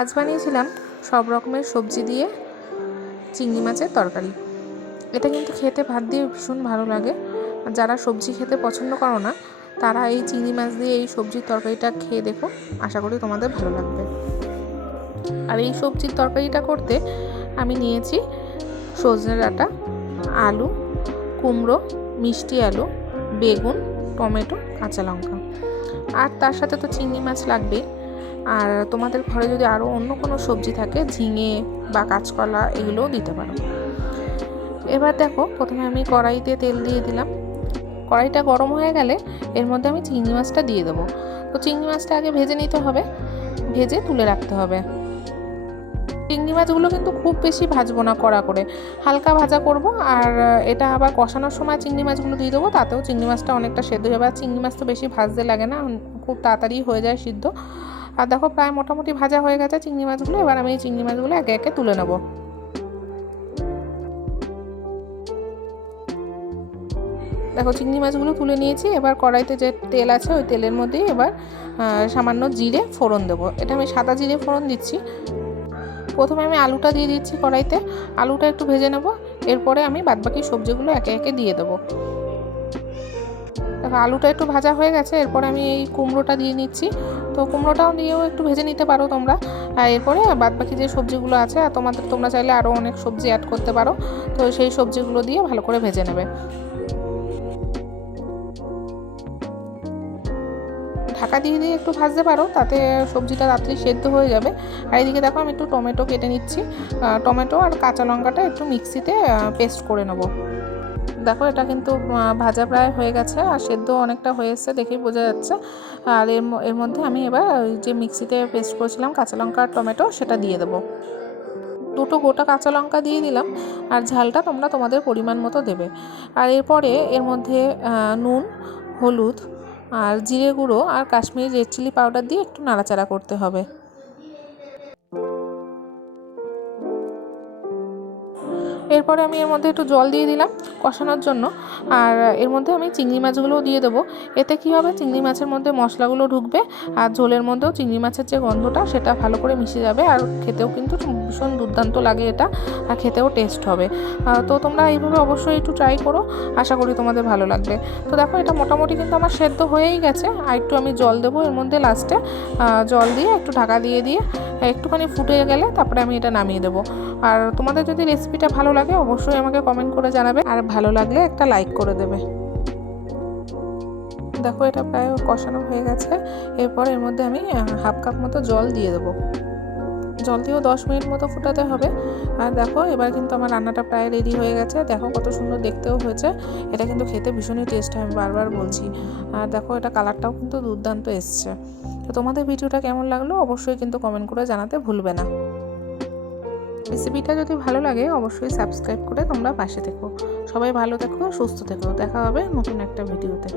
আজ বানিয়েছিলাম সব রকমের সবজি দিয়ে চিংড়ি মাছের তরকারি। এটা কিন্তু খেতে ভাত দিয়ে ভীষণ ভালো লাগে। যারা সবজি খেতে পছন্দ করো না তারা এই চিংড়ি মাছ দিয়ে এই সবজির তরকারিটা খেয়ে দেখো, আশা করি তোমাদের ভালো লাগবে। আর এই সবজির তরকারিটা করতে আমি নিয়েছি সজনে ডাঁটা, আলু, কুমড়ো, মিষ্টি আলু, বেগুন, টমেটো, কাঁচা লঙ্কা, আর তার সাথে তো চিংড়ি মাছ লাগবেই। আর তোমাদের ঘরে যদি আরও অন্য কোনো সবজি থাকে, ঝিঙে বা কাঁচকলা, এগুলোও দিতে পারো। এবার দেখো, প্রথমে আমি কড়াইতে তেল দিয়ে দিলাম। কড়াইটা গরম হয়ে গেলে এর মধ্যে আমি চিংড়ি মাছটা দিয়ে দেবো। তো চিংড়ি মাছটা আগে ভেজে নিতে হবে, ভেজে তুলে রাখতে হবে। চিংড়ি মাছগুলো কিন্তু খুব বেশি ভাজবো না, কড়া করে হালকা ভাজা করব। আর এটা আবার কষানোর সময় চিংড়ি মাছগুলো দিয়ে দেবো, তাতেও চিংড়ি মাছটা অনেকটা সেদ্ধ হয়ে যাবে। আর চিংড়ি মাছ তো বেশি ভাজতে লাগে না, খুব তাড়াতাড়ি হয়ে যায় সিদ্ধ। আর দেখো, প্রায় মোটামুটি ভাজা হয়ে গেছে চিংড়ি মাছগুলো। এবার আমি এই চিংড়ি মাছগুলো একে একে তুলে নেব। দেখো, চিংড়ি মাছগুলো তুলে নিয়েছি। এবার কড়াইতে যে তেল আছে ওই তেলের মধ্যে এবার সামান্য জিরে ফোড়ন দেবো। এটা আমি সাদা জিরে ফোড়ন দিচ্ছি। প্রথমে আমি আলুটা দিয়ে দিচ্ছি কড়াইতে, আলুটা একটু ভেজে নেব। এরপরে আমি বাদবাকি সবজিগুলো একে একে দিয়ে দেবো। দেখো, আলুটা একটু ভাজা হয়ে গেছে। এরপরে আমি এই কুমড়োটা দিয়ে নিচ্ছি। তো কুমড়োটাও দিয়েও একটু ভেজে নিতে পারো তোমরা। আর এরপরে বাদবাকি যে সবজিগুলো আছে, আর তোমরা চাইলে আরও অনেক সবজি অ্যাড করতে পারো। তো সেই সবজিগুলো দিয়ে ভালো করে ভেজে নেবে। ঢাকা দিয়ে দিয়ে একটু ভাজতে পারো, তাতে সবজিটা তাড়াতাড়ি সেদ্ধ হয়ে যাবে। আর এদিকে দেখো, আমি একটু টমেটো কেটে নিচ্ছি। টমেটো আর কাঁচা লঙ্কাটা একটু মিক্সিতে পেস্ট করে নেব। দেখো, এটা কিন্তু ভাজা প্রায় হয়ে গেছে আর সেদ্ধ অনেকটা হয়ে এসছে, দেখেই বোঝা যাচ্ছে। আর এর মধ্যে আমি এবার ওই যে মিক্সিতে পেস্ট করেছিলাম কাঁচা লঙ্কা আর টমেটো, সেটা দিয়ে দেবো। দুটো গোটা কাঁচা লঙ্কা দিয়ে দিলাম। আর ঝালটা তোমরা তোমাদের পরিমাণ মতো দেবে। আর এরপরে এর মধ্যে নুন, হলুদ আর জিরে গুঁড়ো আর কাশ্মীরি রেড চিলি পাউডার দিয়ে একটু নাড়াচাড়া করতে হবে। এরপরে আমি এর মধ্যে একটু জল দিয়ে দিলাম কষানোর জন্য। আর এর মধ্যে আমি চিংড়ি মাছগুলোও দিয়ে দেবো। এতে কী হবে, চিংড়ি মাছের মধ্যে মশলাগুলো ঢুকবে আর ঝোলের মধ্যেও চিংড়ি মাছের যে গন্ধটা সেটা ভালো করে মিশে যাবে। আর খেতেও কিন্তু ভীষণ দুর্দান্ত লাগে এটা, আর খেতেও টেস্ট হবে। তো তোমরা এইভাবে অবশ্যই একটু ট্রাই করো, আশা করি তোমাদের ভালো লাগবে। তো দেখো, এটা মোটামুটি কিন্তু আমার সেদ্ধ হয়েই গেছে। আর একটু আমি জল দেবো এর মধ্যে লাস্টে। জল দিয়ে একটু ঢাকা দিয়ে একটুখানি ফুটে গেলে তারপরে আমি এটা নামিয়ে দেবো। আর তোমাদের যদি রেসিপিটা ভালো লাগে অবশ্যই আমাকে কমেন্ট করে জানাবে, আর ভালো লাগলে একটা লাইক করে দেবে। দেখো, এটা প্রায় কষানো হয়ে গেছে। এরপর এর মধ্যে আমি হাফ কাপ মতো জল দিয়ে দেবো। জল দিয়েও 10 মিনিট মতো ফোটাতে হবে। আর দেখো, এবার কিন্তু আমার রান্নাটা প্রায় রেডি হয়ে গেছে। দেখো কত সুন্দর দেখতেও হয়েছে। এটা কিন্তু খেতে ভীষণই টেস্ট হয়, আমি বারবার বলছি। আর দেখো, এটা কালারটাও কিন্তু দুর্দান্ত এসছে। তো তোমাদের ভিডিওটা কেমন লাগলো অবশ্যই কিন্তু কমেন্ট করে জানাতে ভুলবে না। রেসিপিটা যদি ভালো লাগে অবশ্যই সাবস্ক্রাইব করে তোমরা পাশে থেকো। সবাই ভালো থেকো, সুস্থ থেকো। দেখা হবে নতুন একটা ভিডিওতে।